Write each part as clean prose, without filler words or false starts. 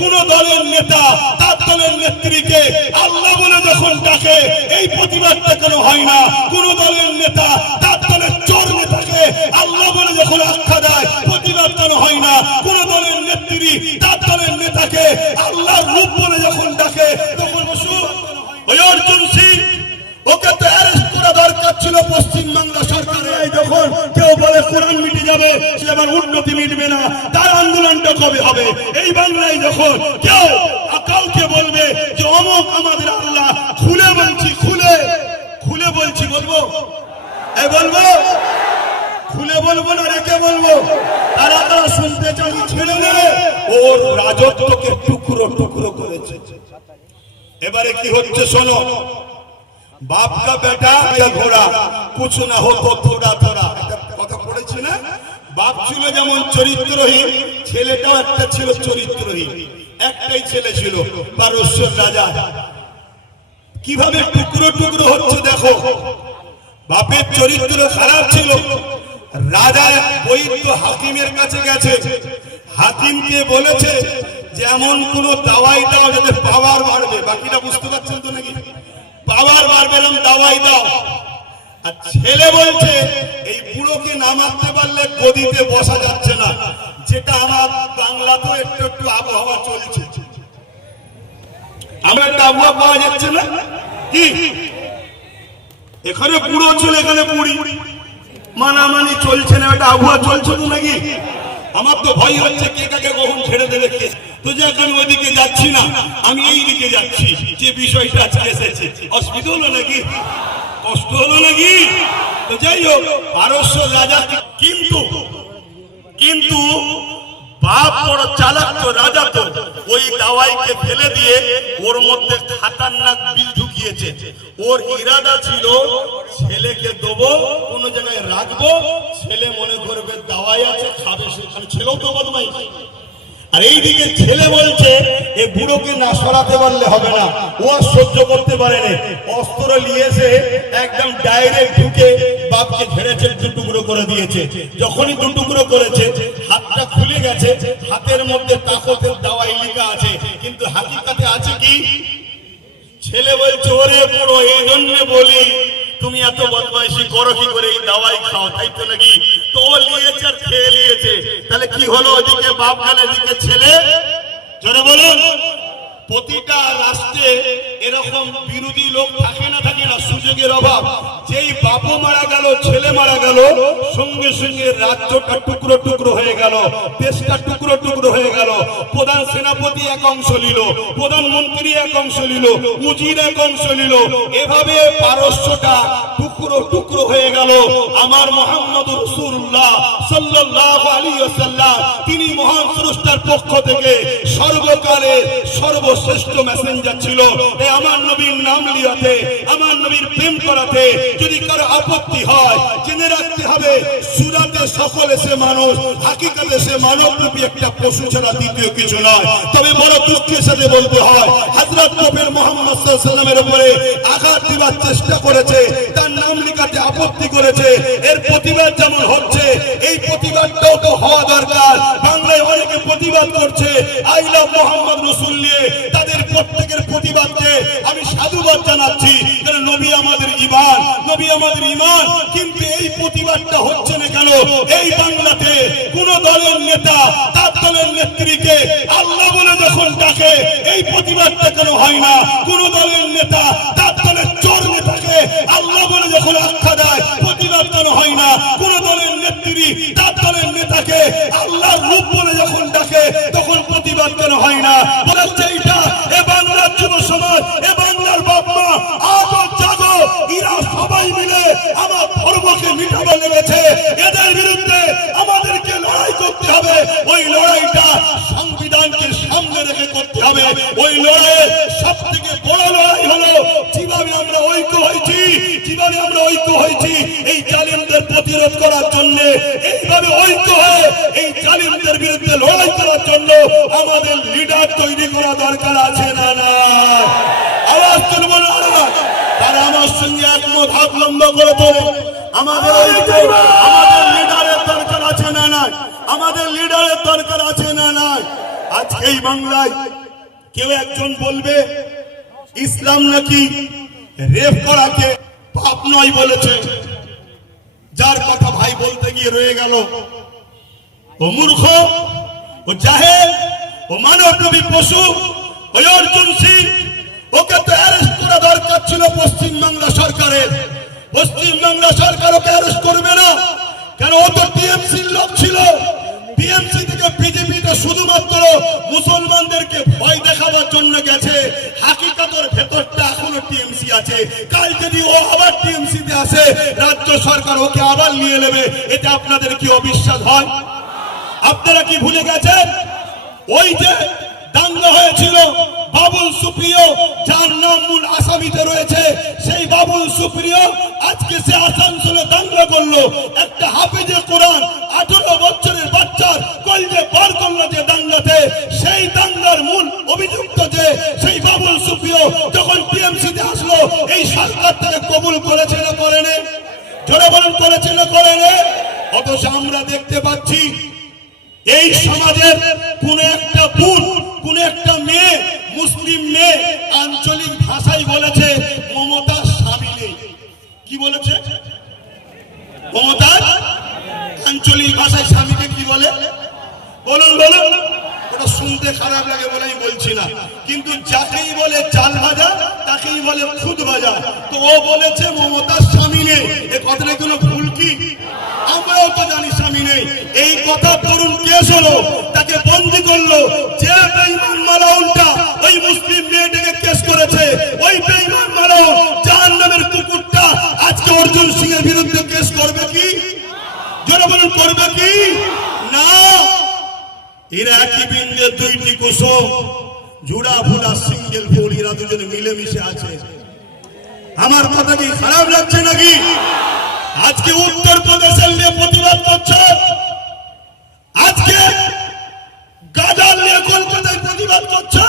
কোন দলের নেতা তার দলের নেত্রীকে আল্লাহ বলে যখন ডাকে এই প্রতিবাদটা কেন হয় না? কোন দলের নেতা তার দলের চোর নেতাকে আল্লাহ বলে যখন আখ্যা দেয় প্রতিবাদ কেন হয় না? কোন দলের নেত্রী তার দলের নেতাকে আল্লাহর রূপ বলে যখন ডাকে তখন ওই অর্জুন সিং ওকে তো অ্যারেস্ট করা দরকার ছিল পশ্চিমবাংলা সরকারের। যখন কেউ বলে কোরআন মিটে যাবে, সে আবার উন্নতি মিটবে না, তার আন্দোলনটা কবে হবে? এই বাংলায় যখন কেউ কাউকে বলবে যে অমুক আমাদের আল্লাহ, খুলে বলছি, খুলে খুলে বলছি, বলবো এই বলবো, খুলে বলবো না রেখে বলবো? তারা তারা শুনতে চাই ছেড়ে দেবে। ওর রাজত্বকে টুকরো টুকরো করেছে। এবারে কি হচ্ছে শোনো, बाप का बेटा या घोड़ा कुछ ना हो तो थोड़ा थोड़ा কথা পড়েছি না? বাপ ছিল যেমন চরিত্রহীন, ছেলেটাও একটা ছিল চরিত্রহীন। একটাই ছেলে ছিল পারস্যের রাজা। কিভাবে টুকরো টুকরো হচ্ছে দেখো। বাপের চরিত্র খারাপ ছিল। রাজা বৈদ্য হাকিমের কাছে গেছে, হাকিমকে বলেছে যে এমন কোন দাওয়াই দাও যাতে পাওয়ার বাড়বে। বাকিটা বুঝতে পারছেন তো নাকি? পাওয়ার বাড়বে এরকম দাওয়াই দাও। আর ছেলে বলছে এই বুড়োকে না মারতে পারলে গদিতে বসা যাচ্ছে না, যেটা আমার বাংলাতেও একটু একটু আবহাওয়া চলছে। আমার একটা আবহাওয়া পাওয়া যাচ্ছে না কি? এখানে বুড়ো ছিল, এখানে বুড়ি, মানামানি চলছে না, একটা আবহাওয়া চলছে তো নাকি? আমার তো ভয় হচ্ছে কে কাকে কখন ছেড়ে দেবে কে। তো যাক আমি ওইদিকে যাচ্ছি না, আমি এই দিকে যাচ্ছি। যে বিষয়টা আজকে এসেছে, অসুবিধা হলো নাকি? কষ্ট হলো নাকি? তো যাই হোক, পারস্য রাজা কিন্তু বাপ বড় চালাক তো, রাজা তো ওই দাওয়াইকে ফেলে দিয়ে ওর মধ্যে খাতারনাক বিষ ঢুকিয়েছে। ওর ইরাদা ছিল ছেলেকে দেবো, কোন জায়গায় রাখবো, ছেলে মনে করবে দাওয়াই আছে, খাবে সেখানে। ছেলেও তো বদমাইশ। আর এইদিকে ছেলে বলছে এই বুড়োকে না সরাতে পারলে হবে না, ও সহ্য করতে পারে না। অস্ত্র নিয়েছে, একদম ডাইরেক্ট ঢুকে বাপকে ঝেড়েছে, দুটুকরো করে দিয়েছে। যখনই দুটুকরো করেছে, হাতটা খুলে গেছে, হাতের মধ্যে তাকতের দাওয়াই লেখা আছে, কিন্তু হাকিকাতে আছে কি? ছেলে বলছে ওরে বুড়ো, এই জন্য বলি তুমি এত বদমাইশি করো কি করে, এই দাওয়াই খাও, তাই তো নাকি? তো ও নিয়েছে আর খেয়ে নিয়েছে। তাহলে কি হলো? ওদিকে বাপ গেল, এদিকে ছেলে। জোরে বলুন। প্রতিটা রাষ্ট্রে এরকম বিরোধী লোক থাকে না, থাকে না, সুযোগের অভাব। যেই বাপও মারা গেল, ছেলে মারা গেল, সঙ্গে সঙ্গে রাজ্যটা টুকরো টুকরো হয়ে গেল, দেশটা টুকরো টুকরো হয়ে গেল। প্রধান সেনাপতি এক অংশ নিল, প্রধানমন্ত্রী এক অংশ নিল, উজির এক অংশ নিল। এভাবে পারস্যটা টুকরো টুকরো হয়ে গেল। আমার মুহাম্মদ রাসূলুল্লাহ সাল্লাল্লাহু আলাইহি ওয়াসাল্লাম, তিনি মহান স্রষ্টার পক্ষ থেকে সর্বকালের সর্বশ্রেষ্ঠ মেসেঞ্জার ছিল। এই আমার নবীর নাম লিয়াতে, আমার নবীর প্রেম করাতে যদি কারো আপত্তি হয়, জেনে রাখতে হবে সুরাতে সকলে সে মানুষ, হাকিকাতে সে মানবরূপী একটা পশু ছাড়া দ্বিতীয় কিছু নয়। তবে বড় দুঃখের সাথে বলতে হয়, হযরত নবী মুহাম্মদ সাল্লাল্লাহু আলাইহি ওয়াসাল্লামের উপরে আঘাত দেওয়ার চেষ্টা করেছে, তার নাম লিখাতে আপত্তি করেছে। এর প্রতিবাদ যেমন হচ্ছে, এই প্রতিবাদটাও তো হওয়া দরকার। বাংলায় অনেকে প্রতিবাদ করছে আই লাভ মুহাম্মদ রাসূল নিয়ে, তাদের প্রত্যেকের প্রতিবাদকে আমি সাধুবাদ জানাচ্ছি। কারণ নবী আমাদের ঈমান, নবী আমাদের ঈমান। কিন্তু এই প্রতিবাদটা হচ্ছে না কেন? এই বাংলাতে কোন দলের নেতা তার দলের নেত্রীকে আল্লাহ বলে যখন ডাকে এই প্রতিবাদটা কেন হয় না? কোন দলের নেতা তার দলের চোর নেতাকে আল্লাহ বলে যখন আখ্যা দেয় প্রতিবাদ কেন হয় না? কোন দলের নেত্রী তার দলের নেতাকে আল্লাহর রূপ বলে যখন ডাকে তখন প্রতিবাদ কেন হয় না? বলছে এইটা এ বাংলার যুব সমাজ, এ বাংলার বাপ মা, আজও জাগো। এরা সবাই মিলে আমার ধর্মকে মিটাবে লেগেছে। এদের বিরুদ্ধে আমাদেরকে লড়াই করতে হবে। ওই লড়াইটা সংবিধানকে সামনে রেখে করতে হবে। ওই লড়াইয়ের সব থেকে বড় লড়াই হলো যেভাবে আমরা ঐক্য হয়েছি এই জালিমদের প্রতিরোধ করার জন্য, এইভাবে ঐক্য হয়ে এই জালিমদের বিরুদ্ধে লড়াই করার জন্য আমাদের লিডার তৈরি করা দরকার আছে না? না, আওয়াজ তুলব না? তারা আমার সঙ্গে একমত, হাত লম্বা করে তোলে। আমাদের লিডারের দরকার আছে না? নাই? আমাদের লিডারের দরকার আছে না? নাই? আজকে এই বাংলায় কেউ একজন বলবে ইসলাম নাকি রেপ করাকে পাপ নয় বলেছে, যার কথা ভাই বলতে গিয়ে রয়ে গেল ও মূর্খ, ও জাহেল, ও মানবরূপী পশু, ওই অর্জুন সিং, ওকে তো অ্যারেস্ট করা দরকার ছিল পশ্চিমবাংলা সরকারের। পশ্চিমবাংলা সরকার ওকে অ্যারেস্ট করবে না, কেন ও তো টিএমসির লোক ছিল। টিএমসি থেকে বিজেপিতে শুধুমাত্র মুসলমানদেরকে ভয় দেখাবার জন্য গেছে, হাকিকাতের ভেতরটা এখনো টিএমসি আছে। কাল যদি ও আবার টিএমসিতে আসে, রাজ্য সরকার ওকে আবার নিয়ে নেবে। এটা আপনাদের কি অবিশ্বাস হয়? আপনারা কি ভুলে গেছেন ওই যে দাঙ্গা হয়েছিল বাবুল সুপ্রিয়, যার নাম মূল আসামিতে রয়েছে, সেই বাবুল সুপ্রিয় আজকে সে আসানসোলে দাঙ্গা করলো। একটা হাফেজে কোরআন 18 বছরের বাচ্চার কলজে পার করলো যে দাঙ্গাতে, সেই দাঙ্গার মূল অভিযুক্ত যে সেই বাবুল সুপ্রিয় যখন টিএমসিতে আসলো, এই সরকার তাকে কবুল করেছে না করেনি? জোরে বলেন, করেছে না করেনি? অথচ আমরা দেখতে পাচ্ছি এই সমাজের কোন একটা বোন, কোন একটা মেয়ে, মুসলিম মেয়ে আঞ্চলিক ভাষায় বলেছে মমতার স্বামী নেই। কি বলেছে? মমতার আঞ্চলিক ভাষায় স্বামীকে কি বলে? বলুন বলুন। ওটা শুনতে খারাপ লাগে বলে আমি বলছি না, কিন্তু যাকেই বলে চাল ভাজা তাকেই বলে খুদ ভাজা। তো ও বলেছে মমতার স্বামী নেই, এ কথাটা কোনো ভুল কি? আমরাও তো জানি স্বামী নেই। এই কথা তরুণ কেস হলো, তাকে বন্দী করলো। যে বেঈমান মালাউনটা ওই মুসলিম মেয়েটাকে কেস করেছে, ওই বেঈমান মালাউন জাহান্নামের কুকুরটা আজকে অর্জুন সিং এর বিরুদ্ধে কেস করবে কি? জোরে বলুন, করবে কি? না। এরা একই বৃন্দে দুইটি কুসুম, জুড়া ফুলা সিঙ্গেল ফুল, এরা দুজনে মিলেমিশে আছে। আমার কথা কি খারাপ লাগছে নাকি? আজকে উত্তর প্রদেশের নিয়ে প্রতিবাদ করছে, আজকে গাজার নিয়ে কলকাতায় প্রতিবাদ করছে।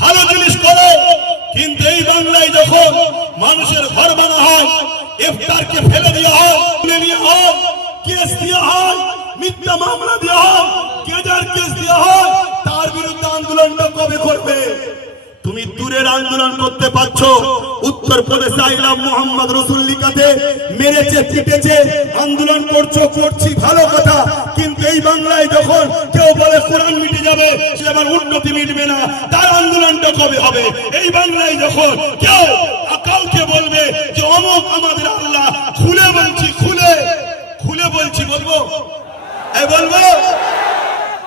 ভালো জিনিস করো, কিন্তু এই বাংলায় যখন মানুষের ঘর বানা হয়, ইফতারকে ফেলে দেওয়া হয়, তুলে নেওয়া হয়, কেস দেওয়া হয়, মিথ্যা মামলা দেওয়া হয়, কেজার কেস দেওয়া হয়, তার বিরুদ্ধে আন্দোলনটা কবে করবে? তুমি দূরের আন্দোলন করতে পারছো, উত্তর প্রদেশে আইলাম মোহাম্মদ রসুল লিখাতে মেরেছে, পিটেছে, আন্দোলন করছো, করছি, ভালো কথা। কিন্তু এই বাংলায় যখন কেউ বলে কোরআন মিটে যাবে, সে আবার উন্নতি মিটবে না, তার আন্দোলনটা কবে হবে? এই বাংলায় যখন কেউ কাউকে বলবে যে অমুক আমাদের আল্লাহ, খুলে বলছি, খুলে খুলে বলছি, বলবো এই বলবো,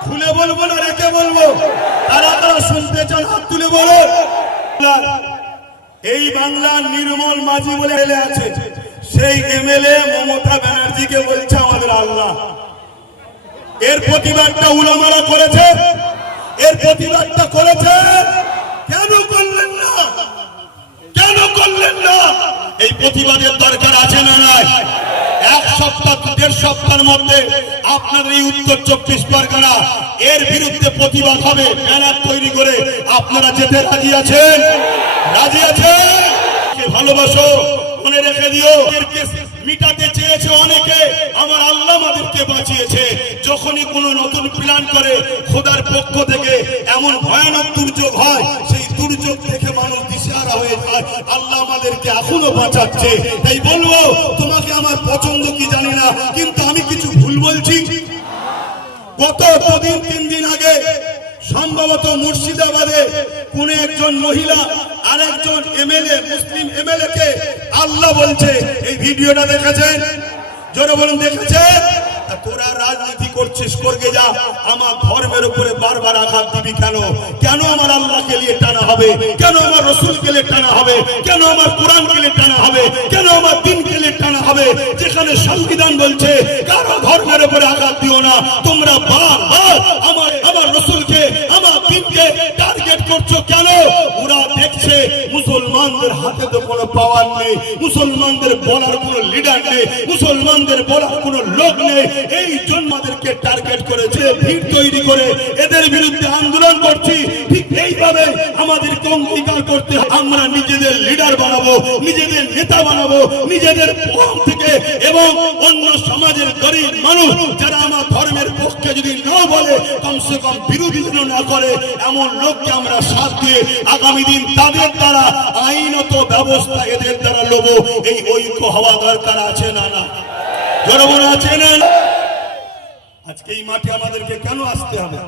খুলে বলবো না রেখে বলবো? তারা তারা শুনতে চান হাত তুলে বলো। এই বাংলার নির্মল মাঝি বলে এলে আছে, সেই এমএলএ মমতা ব্যানার্জিকে বলছে আমাদের আল্লাহ। এর প্রতিবাদটা উলামারা করেছে, এর প্রতিবাদটা করেছে। কেন করলেন না? কেন করলেন না? এই প্রতিবাদের দরকার আছে না নাই? এক সপ্তাহ 1.5 সপ্তাহের মধ্যে আপনাদের এই উত্তর 24 পরগনা এর বিরুদ্ধে প্রতিবাদ হবে, ব্যানার তৈরি করে। আপনারা যেতে রাজি আছেন? রাজি আছেন? ভালোবাসো, মনে রেখে দিও। মিটাতে চেয়েছে অনেকে, আমার আল্লাহ আমাদেরকে বাঁচিয়েছে। যখনই কোনো নতুন প্ল্যান করে খোদার পক্ষ থেকে এমন ভয়ানক দুর্যোগ হয়, সেই দুর্যোগ থেকে মানুষ দিশেহারা হয়ে যায়। আল্লাহ আমাদেরকে এখনো বাঁচাচ্ছে। তাই বলবো, তোমাকে আমার পছন্দ কি জানি না, কিন্তু আমি কিছু ভুল বলছি? গত 2-3 দিন আগে সম্ভবত মুর্শিদাবাদে কোন একজন মহিলা আর একজন এমএলএ, মুসলিম এমএলএ কে আল্লাহ বলছে। এই ভিডিওটা দেখেছেন? জোরে বলুন, দেখেছেন? তোরা রাজনীতি করছিস, করগে যা। আমার ধর্মের উপরে বারবার আঘাত দিবি কেন? কেন আমার আল্লাহকে নিয়ে টানা হবে? কেন আমার রসুলকে নিয়ে টানা হবে? কেন আমার কোরআনকে নিয়ে টানা হবে? কেন আমার দিনকে নিয়ে টানা হবে? যেখানে সংবিধান বলছে কারো ধর্মের উপরে আঘাত দিও না। তোমরা বারবার আমার রসুলকে, আমার দিনকে টার্গেট করছো কেন? ওরা দেখছে মুসলমানদের হাতে তো কোনো পাওয়ার নেই, মুসলমানদের বলার কোনো লিডার নেই, মুসলমানদের বলার কোনো লোক নেই। এই জন্য আমাদেরকে টার্গেট করেছে, ভিড় তৈরি করে এদের বিরুদ্ধে আন্দোলন করছি। ঠিক এইভাবে আমার আমাদেরকে অঙ্গীকার করতে হবে, আমরা নিজেদের লিডার বানাবো, নিজেদের নেতা বানাবো, নিজেদের পক্ষ থেকে এবং অন্য সমাজের গরিব মানুষ যারা আমার ধর্মের পক্ষে যদি না বলে, কমসে কম বিরোধী না করে, এমন লোককে আমরা সাথ দিয়ে আগামী দিন তাদের দ্বারা আইনত ব্যবস্থা এদের দ্বারা লব। এই ঐক্য হওয়া দরকার আছে না? না জনগণ আছে না? আজকে এই মাঠে আমাদেরকে কেন আসতে হবে?